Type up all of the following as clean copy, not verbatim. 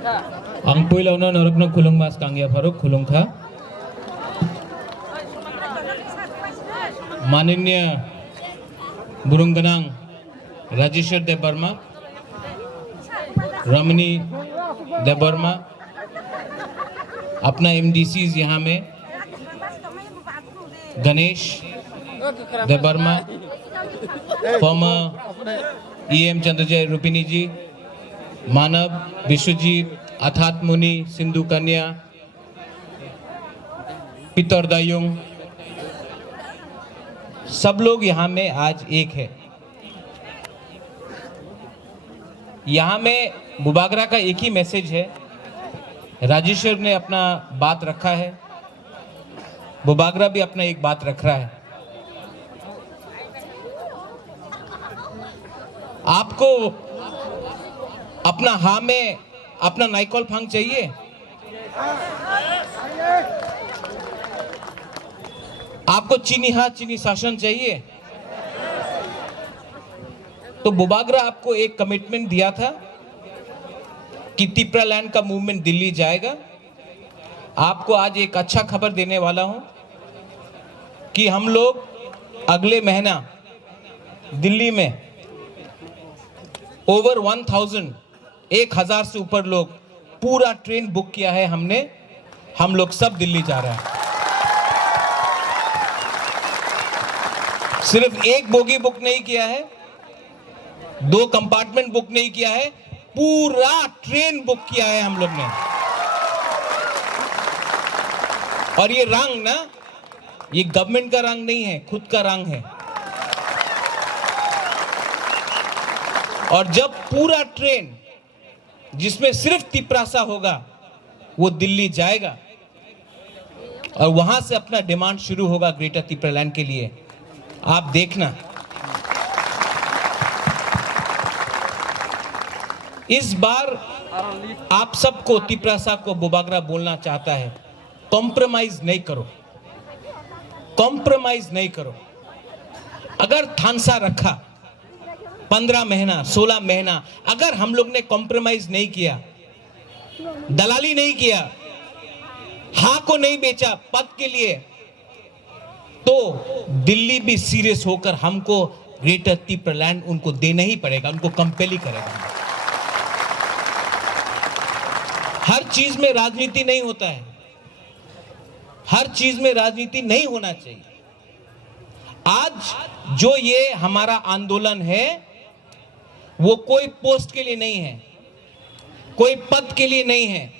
Ang puilaw na narak na kulong mas kangya faruk kulong kha माननीय बुरुंगनांग राजेश्वर देव वर्मा, रमनी देव वर्मा, अपना एमडीसीज यहाँ में गणेश देव वर्मा, फॉर्मर ईएम चंद्रजय रूपिनी जी, मानव विश्वजीत, अथात मुनि, सिंधु कन्या, पितर दायुंग, सब लोग यहाँ में आज एक है। यहाँ में बुबागरा का एक ही मैसेज है। राजेश्वर ने अपना बात रखा है, बुबागरा भी अपना एक बात रख रहा है। आपको अपना हाँ में अपना नाइकॉल फांग चाहिए, आपको चीनी हाथ चीनी शासन चाहिए, तो बुबागरा आपको एक कमिटमेंट दिया था कि तिपरा लैंड का मूवमेंट दिल्ली जाएगा। आपको आज एक अच्छा खबर देने वाला हूं कि हम लोग अगले महीना दिल्ली में ओवर 1000 से ऊपर लोग पूरा ट्रेन बुक किया है हमने। हम लोग सब दिल्ली जा रहे हैं। सिर्फ एक बोगी बुक नहीं किया है, 2 कंपार्टमेंट बुक नहीं किया है, पूरा ट्रेन बुक किया है हम लोग ने। और ये रंग ना, ये गवर्नमेंट का रंग नहीं है, खुद का रंग है। और जब पूरा ट्रेन जिसमें सिर्फ तिपरासा होगा वो दिल्ली जाएगा और वहां से अपना डिमांड शुरू होगा ग्रेटर तिपरा लैंड के लिए। आप देखना, इस बार आप सबको तिपरासा को बुबागरा बोलना चाहता है, कॉम्प्रोमाइज नहीं करो, कॉम्प्रोमाइज नहीं करो। अगर थानसा रखा 15 महीना 16 महीना, अगर हम लोग ने कॉम्प्रोमाइज नहीं किया, दलाली नहीं किया, हाँ को नहीं बेचा पद के लिए, तो दिल्ली भी सीरियस होकर हमको ग्रेटर तिपरा लैंड उनको देना ही पड़ेगा, उनको कंपेल ही करेगा। हर चीज में राजनीति नहीं होता है, हर चीज में राजनीति नहीं होना चाहिए। आज जो ये हमारा आंदोलन है वो कोई पोस्ट के लिए नहीं है, कोई पद के लिए नहीं है,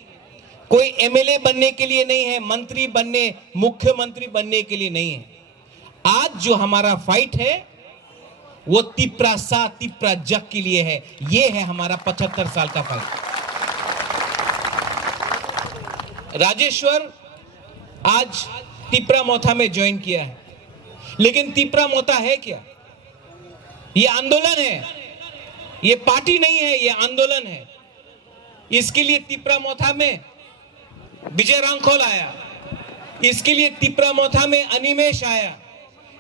कोई एमएलए बनने के लिए नहीं है, मंत्री बनने, मुख्यमंत्री बनने के लिए नहीं है। आज जो हमारा फाइट है वो तिपरासा तिपरा जग के लिए है। ये है हमारा 75 साल का फाइट। राजेश्वर आज तिपरा मोथा में ज्वाइन किया है, लेकिन तिपरा मोथा है क्या? ये आंदोलन है, ये पार्टी नहीं है, ये आंदोलन है। इसके लिए तिपरा मोथा में विजय रांखोल आया, इसके लिए तिपरा मोथा में अनिमेश आया,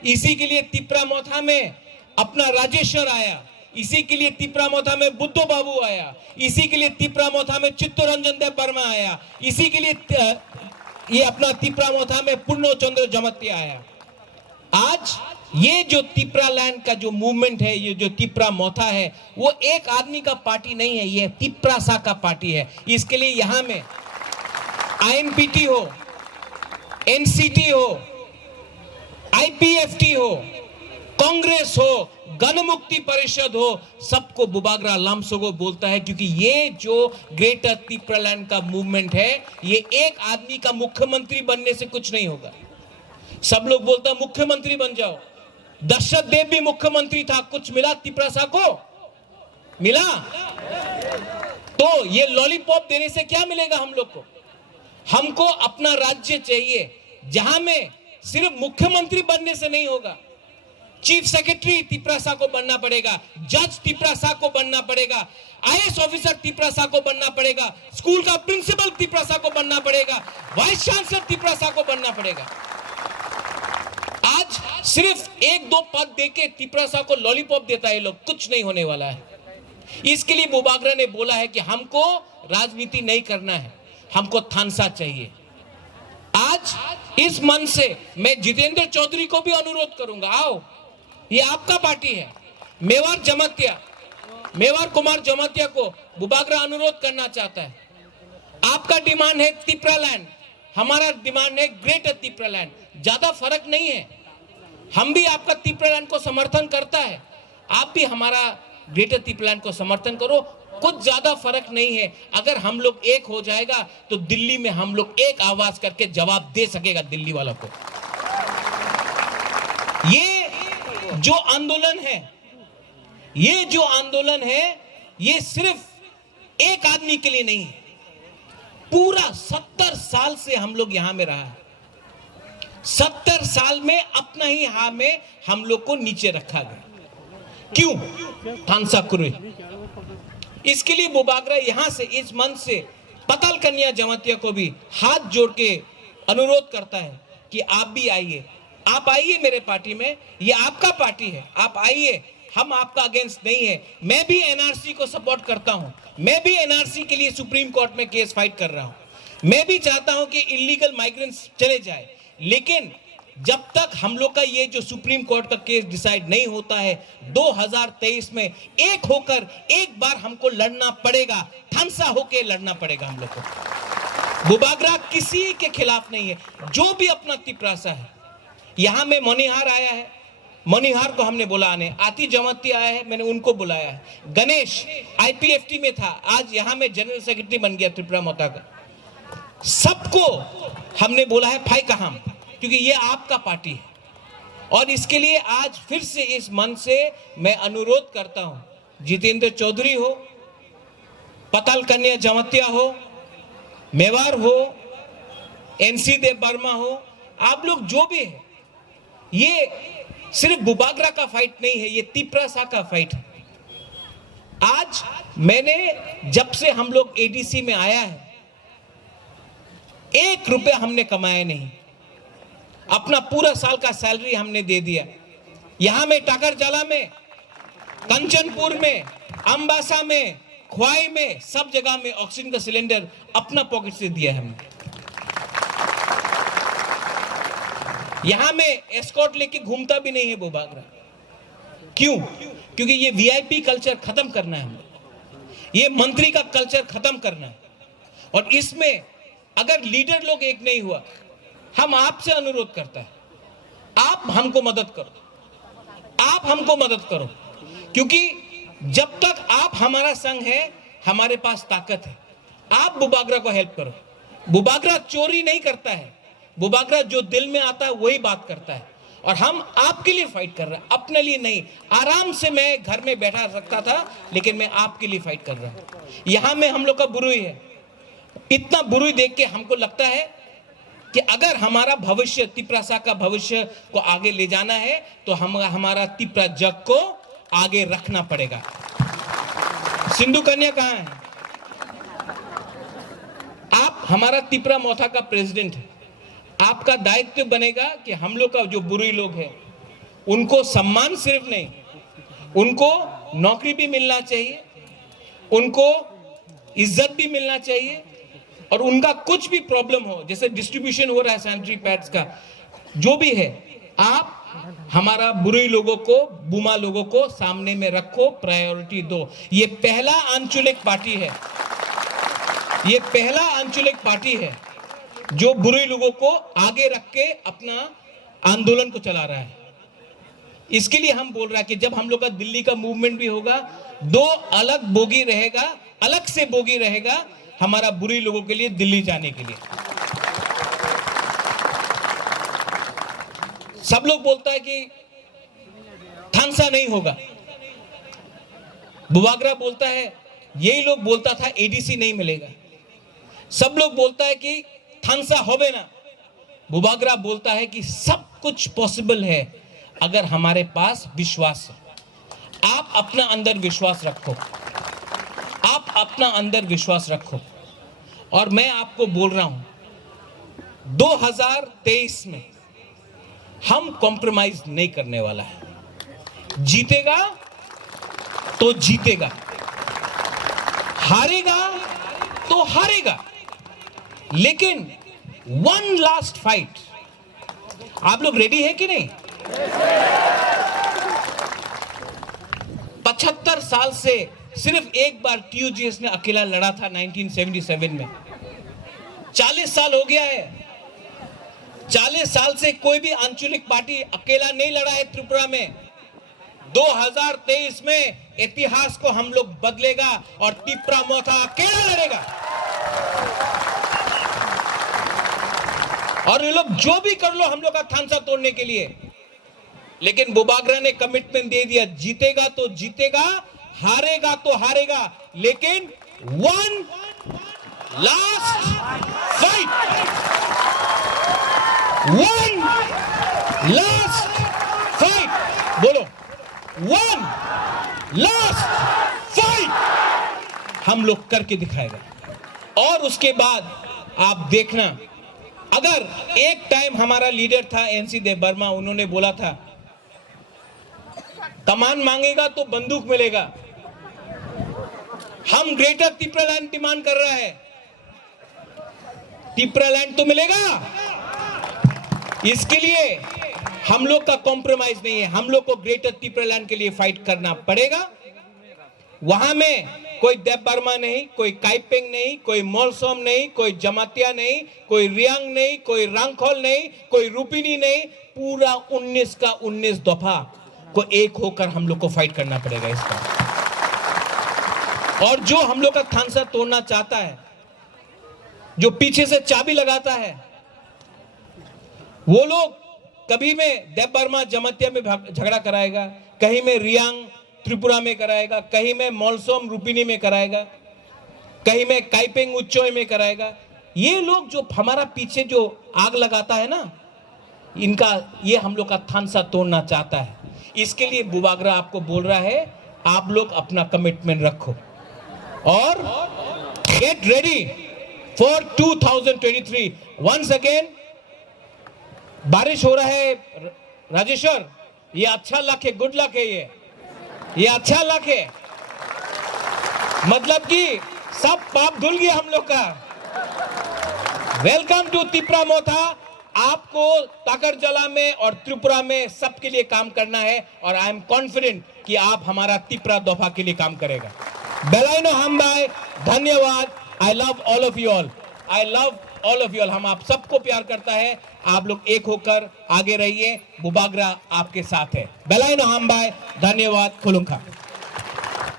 इसी के लिए तिपरा मोथा में अपना राजेश्वर आया, इसी के लिए तिपरा मोथा में बुद्धो बाबू आया, इसी के लिए तिपरा मोथा में चित्तरंजन देव वर्मा आया, इसी के लिए ये अपना तिपरा मोथा में पूर्ण चंद्र जमती आया। आज ये जो तिपरा लैंड का जो मूवमेंट है, ये जो तिपरा मोथा है, वो एक आदमी का पार्टी नहीं है, ये तिपरासा का पार्टी है। इसके लिए यहां में आईएनपीटी हो, एनसीटी हो, आईपीएफटी हो, कांग्रेस हो, गणमुक्ति परिषद हो, सबको बुबागरा लम्सोगो बोलता है, क्योंकि ये जो ग्रेटर तिपरा लैंड का मूवमेंट है, ये एक आदमी का मुख्यमंत्री बनने से कुछ नहीं होगा। सब लोग बोलते हैं मुख्यमंत्री बन जाओ। दशरथ देव भी मुख्यमंत्री था, कुछ मिला तिपरासा को? मिला? तो ये लॉलीपॉप देने से क्या मिलेगा हम लोग को? हमको अपना राज्य चाहिए जहां में सिर्फ मुख्यमंत्री बनने से नहीं होगा, चीफ सेक्रेटरी तिपरासा को बनना पड़ेगा, जज तिपरासा को बनना पड़ेगा, आईएएस ऑफिसर तिपरासा को बनना पड़ेगा, स्कूल का प्रिंसिपल तिपरासा को बनना पड़ेगा, वाइस चांसलर तिपरासा को बनना पड़ेगा। आज सिर्फ 1-2 पद देके तिपरासा को लॉलीपॉप देता है लोग, कुछ नहीं होने वाला है। इसके लिए बुबागरा ने बोला है कि हमको राजनीति नहीं करना है, हमको थानसा चाहिए। आज इस मन से मैं जितेंद्र चौधरी को भी अनुरोध करूंगा, आओ, ये आपका पार्टी है। मेवार कुमार जमातिया को बुबागरा अनुरोध करना चाहता है। आपका डिमांड है तिपरा लैंड, हमारा डिमांड है ग्रेटर तिपरा लैंड, ज्यादा फर्क नहीं है। हम भी आपका तिपरा लैंड को समर्थन करता है, आप भी हमारा ग्रेटर तिपरा लैंड को समर्थन करो, कुछ ज्यादा फर्क नहीं है। अगर हम लोग एक हो जाएगा तो दिल्ली में हम लोग एक आवाज करके जवाब दे सकेगा दिल्ली वालों को। ये जो आंदोलन है, ये सिर्फ एक आदमी के लिए नहीं है, पूरा 70 साल से हम लोग यहां में रहा है। 70 साल में अपना ही हां में हम लोग को नीचे रखा गया। क्यों? थानसा कुरे। इसके लिए बुबागरा यहां से, इस मंच से पताल कन्या जमातिया को भी हाथ जोड़ के अनुरोध करता है कि आप भी आइए, आप आइए मेरे पार्टी में, ये आपका पार्टी है, आप आइए, हम आपका अगेंस्ट नहीं है। मैं भी एनआरसी को सपोर्ट करता हूं, मैं भी एनआरसी के लिए सुप्रीम कोर्ट में केस फाइट कर रहा हूं। मैं भी चाहता हूं कि इलीगल माइग्रेंट्स चले जाए, लेकिन जब तक हम लोग का ये जो सुप्रीम कोर्ट का केस डिसाइड नहीं होता है, 2023 में एक होकर एक बार हमको लड़ना पड़ेगा, थानसा होके लड़ना पड़ेगा हम लोग को। बुबागरा किसी के खिलाफ नहीं है, जो भी अपना तिपरासा है। यहां में मनिहार आया है, मनिहार को हमने बोला आने, आती जमाती आया है, मैंने उनको बुलाया है। गणेश आईपीएफटी में था, आज यहां में जनरल सेक्रेटरी बन गया त्रिपुरा मोता का। सबको हमने बोला है भाई कहां, क्योंकि ये आपका पार्टी है। और इसके लिए आज फिर से इस मन से मैं अनुरोध करता हूं, जितेंद्र चौधरी हो, पताल कन्या जमातिया हो, मेवार हो, एनसी देव वर्मा हो, आप लोग जो भी है, ये सिर्फ बुबागरा का फाइट नहीं है, ये तिपरासा का फाइट है। आज मैंने जब से हम लोग एडीसी में आया है, 1 रुपया हमने कमाया नहीं, अपना पूरा साल का सैलरी हमने दे दिया। यहां में टाकरजाला में, कंचनपुर में, अंबासा में, ख्वाई में, सब जगह में ऑक्सीजन का सिलेंडर अपना पॉकेट से दिया है हमने। यहां में एस्कॉर्ट लेके घूमता भी नहीं है बुबागरा। क्यों? क्योंकि ये वीआईपी कल्चर खत्म करना है हमें, ये मंत्री का कल्चर खत्म करना है। और इसमें अगर लीडर लोग एक नहीं हुआ, हम आपसे अनुरोध करता है, आप हमको मदद करो, आप हमको मदद करो, क्योंकि जब तक आप हमारा संग है, हमारे पास ताकत है। आप बुबागरा को हेल्प करो। बुबागरा चोरी नहीं करता है, बुबागरा जो दिल में आता है वही बात करता है। और हम आपके लिए फाइट कर रहे हैं, अपने लिए नहीं। आराम से मैं घर में बैठा सकता था, लेकिन मैं आपके लिए फाइट कर रहा हूं। यहां में हम लोग का बुरुई है, इतना बुरुई देख के हमको लगता है कि अगर हमारा भविष्य, तिपरासा का भविष्य को आगे ले जाना है, तो हमारा तिपरा जग को आगे रखना पड़ेगा। सिंधु कन्या कहां है? आप हमारा तिपरा मोथा का प्रेसिडेंट है, आपका दायित्व बनेगा कि हम लोग का जो बुरुई लोग हैं, उनको सम्मान सिर्फ नहीं, उनको नौकरी भी मिलना चाहिए, उनको इज्जत भी मिलना चाहिए। और उनका कुछ भी प्रॉब्लम हो, जैसे डिस्ट्रीब्यूशन हो रहा है सैनिटरी पैड्स का, जो भी है, आप हमारा बुरुई लोगों को, बुमा लोगों को सामने में रखो, प्रायोरिटी दो। ये पहला आंचलिक पार्टी है, ये पहला आंचलिक पार्टी है जो बुरुई लोगों को आगे रख के अपना आंदोलन को चला रहा है। इसके लिए हम बोल रहा है कि जब हम लोग का दिल्ली का मूवमेंट भी होगा, 2 अलग बोगी रहेगा, अलग से बोगी रहेगा हमारा बुरुई लोगों के लिए दिल्ली जाने के लिए। सब लोग बोलता है कि थानसा नहीं होगा, बुबागरा बोलता है, यही लोग बोलता था एडीसी नहीं मिलेगा। सब लोग बोलता है कि थानसा होवे ना, बुबागरा बोलता है कि सब कुछ पॉसिबल है अगर हमारे पास विश्वास है। आप अपना अंदर विश्वास रखो, आप अपना अंदर विश्वास रखो। और मैं आपको बोल रहा हूं, 2023 में हम कॉम्प्रोमाइज नहीं करने वाला है। जीतेगा तो जीतेगा, हारेगा तो हारेगा, लेकिन वन लास्ट फाइट। आप लोग रेडी है कि नहीं? 75 साल से सिर्फ एक बार TUGS ने अकेला लड़ा था 1977 में। 40 साल हो गया है। 40 साल से कोई भी आंचलिक पार्टी अकेला नहीं लड़ा है त्रिपुरा में। 2023 में इतिहास को हम लोग बदलेगा और तिप्रा मोथा अकेला लड़ेगा। और ये लोग जो भी कर लो हम लोग का थानसा तोड़ने के लिए, लेकिन बुबागरा ने कमिटमेंट दे दिया, जीतेगा तो जीतेगा, हारेगा तो हारेगा, लेकिन one last fight, one last fight, बोलो वन लास्ट फाइट हम लोग करके दिखाएगा। और उसके बाद आप देखना, अगर एक टाइम हमारा लीडर था NC देव वर्मा, उन्होंने बोला था कमान मांगेगा तो बंदूक मिलेगा। हम ग्रेटर तिप्रा लैंड डिमांड कर रहा है, तिप्रा लैंड तो मिलेगा। इसके लिए हम लोग का कॉम्प्रोमाइज नहीं है, हम लोग को ग्रेटर तिप्रा लैंड के लिए फाइट करना पड़ेगा। वहां में कोई देव वर्मा नहीं, कोई काइपेंग नहीं, कोई मोलसोम नहीं, कोई जमातिया नहीं, कोई रियांग नहीं, कोई रंगखोल नहीं, कोई रूपिनी नहीं, पूरा 19 का 19 दफा को एक होकर हम लोग को फाइट करना पड़ेगा इसका। और जो हम लोग का थानसा तोड़ना चाहता है, जो पीछे से चाबी लगाता है, वो लोग कभी में देव वर्मा जमातिया में झगड़ा कराएगा, कहीं में रियांग त्रिपुरा में कराएगा, कहीं में मोलसोम रूपिनी में कराएगा, कहीं में काइपेंग उच्चोय में कराएगा। ये लोग जो हमारा पीछे जो आग लगाता है ना, इनका ये हम लोग का थानसा तोड़ना चाहता है। इसके लिए बुबागरा आपको बोल रहा है, आप लोग अपना कमिटमेंट रखो और get ready for 2023। Once again बारिश हो रहा है राजेश्वर, ये अच्छा लक है, गुड लक है, ये अच्छा लक है, मतलब कि सब पाप धुल गया हम लोग का। वेलकम टू तिप्रा मोथा। आपको ताकरजला में और त्रिपुरा में सबके लिए काम करना है और आई एम कॉन्फिडेंट कि आप हमारा तिप्रा दफा के लिए काम करेगा। बेलाइनो हम भाई, धन्यवाद। I love all of you all, I love all of you all. हम आप सबको प्यार करता है, आप लोग एक होकर आगे रहिए, बुबागरा आपके साथ है। बेलाइनो हम भाई, धन्यवाद। खुलुंखा।